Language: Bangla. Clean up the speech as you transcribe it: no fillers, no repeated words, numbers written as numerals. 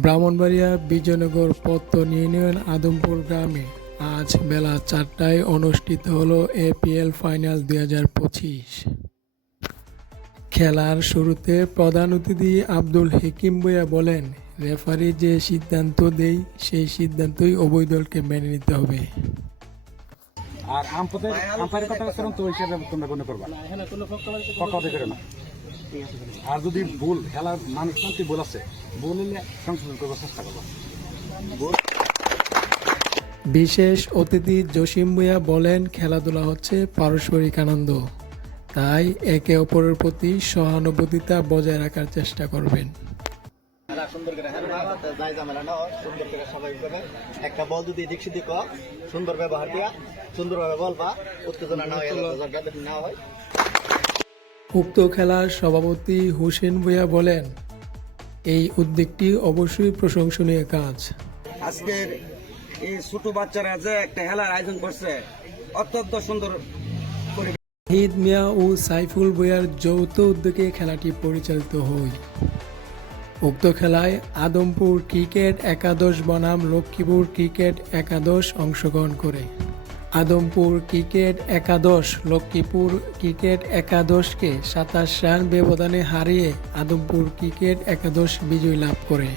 ব্রাহ্মণবাড়িয়া বিজয়নগর পত্তন ইউনিয়ন আদমপুর গ্রামে আজ বেলা 4টায় অনুষ্ঠিত হলো এপিএল ফাইনাল 2025। খেলার শুরুতে প্রধান অতিথি আব্দুল হাকিম ভূঁইয়া বলেন, রেফারি যে সিদ্ধান্ত দেয় সেই সিদ্ধান্তই উভয় দলকে মেনে নিতে হবে। আর আম্পায়ারের কথা তো হিসেবে তোমরা গণ্য করবা, পক্ষপাত করে না। আর যদি ভুল খেলার মানুষ ভুল আছে, ভুল হলে সংশোধন করবার চেষ্টা করবা। বিশেষ অতিথি জসিম ভূঁইয়া বলেন, খেলাধুলা হচ্ছে পারস্পরিক আনন্দ, তাই একে অপরের প্রতি সহানুভূতিতা বজায় রাখার চেষ্টা করবেন। একটা বল যদি এদিক সেদিক সুন্দর ব্যবহার দিয়া সুন্দরভাবে বল বা উত্তেজনা না হয়। উক্ত খেলার সভাপতি হোসেন ভূঁইয়া বলেন, এই উদ্যোগটি অবশ্যই প্রশংসনীয় কাজ। আজকের এই ছোট বাচ্চারা যে একটা খেলার আয়োজন করছে অত্যন্ত সুন্দর। হিদ মিয়া ও সাইফুল ভূঁইয়ার যৌথ উদ্যোগে খেলাটি পরিচালিত হয়। উক্ত খেলায় আদমপুর ক্রিকেট একাদশ বনাম লক্ষ্মীপুর ক্রিকেট একাদশ অংশগ্রহণ করে। আদমপুর ক্রিকেট একাদশ লক্ষ্মীপুর ক্রিকেট একাদশকে 27 রান ব্যবধানে হারিয়ে আদমপুর ক্রিকেট একাদশ বিজয় লাভ করে।